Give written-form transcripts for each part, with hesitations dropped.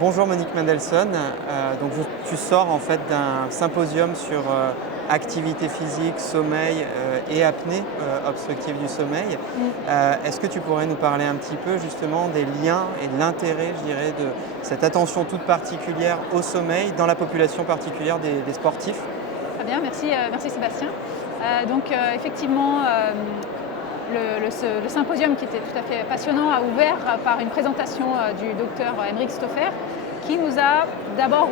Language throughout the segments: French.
Bonjour Monique Mendelssohn. Tu sors en fait d'un symposium sur activité physique, sommeil et apnée obstructive du sommeil. Est-ce que tu pourrais nous parler un petit peu justement des liens et de l'intérêt, je dirais, de cette attention toute particulière au sommeil dans la population particulière des sportifs? Très bien, merci Sébastien. Effectivement, le symposium qui était tout à fait passionnant a ouvert par une présentation du docteur Aymeric Stauffer qui nous a d'abord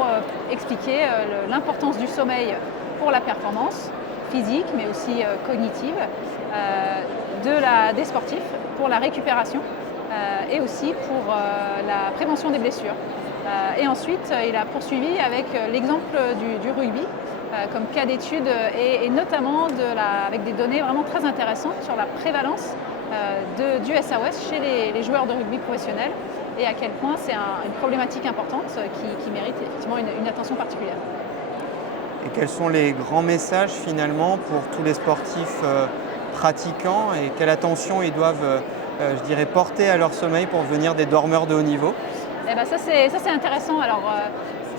expliqué l'importance du sommeil pour la performance physique mais aussi cognitive des sportifs, pour la récupération et aussi pour la prévention des blessures. Et ensuite, il a poursuivi avec l'exemple du rugby comme cas d'étude et notamment avec des données vraiment très intéressantes sur la prévalence du SAOS chez les joueurs de rugby professionnels et à quel point c'est une problématique importante qui mérite effectivement une attention particulière. Et quels sont les grands messages finalement pour tous les sportifs pratiquants et quelle attention ils doivent, je dirais, porter à leur sommeil pour devenir des dormeurs de haut niveau? Ça c'est intéressant. Alors,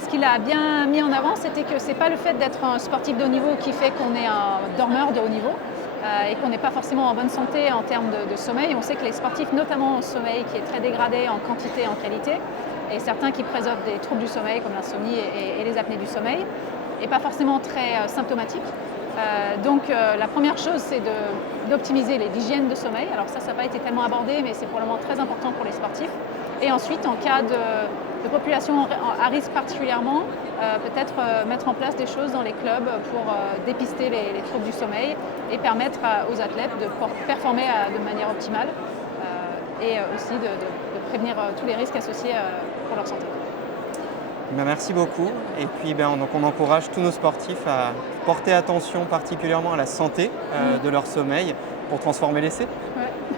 ce qu'il a bien mis en avant, c'était que ce n'est pas le fait d'être un sportif de haut niveau qui fait qu'on est un dormeur de haut niveau et qu'on n'est pas forcément en bonne santé en termes de sommeil. On sait que les sportifs, notamment au sommeil qui est très dégradé en quantité et en qualité, et certains qui présentent des troubles du sommeil comme l'insomnie et les apnées du sommeil, et pas forcément très symptomatiques. La première chose, c'est d'optimiser l'hygiène de sommeil. Alors ça n'a pas été tellement abordé, mais c'est probablement très important pour les sportifs. Et ensuite, en cas de population à risque particulièrement, peut-être mettre en place des choses dans les clubs pour dépister les troubles du sommeil et permettre aux athlètes de performer de manière optimale et aussi de prévenir tous les risques associés pour leur santé. Merci beaucoup. Et puis donc on encourage tous nos sportifs à porter attention particulièrement à la santé de leur sommeil pour transformer l'essai. Ouais.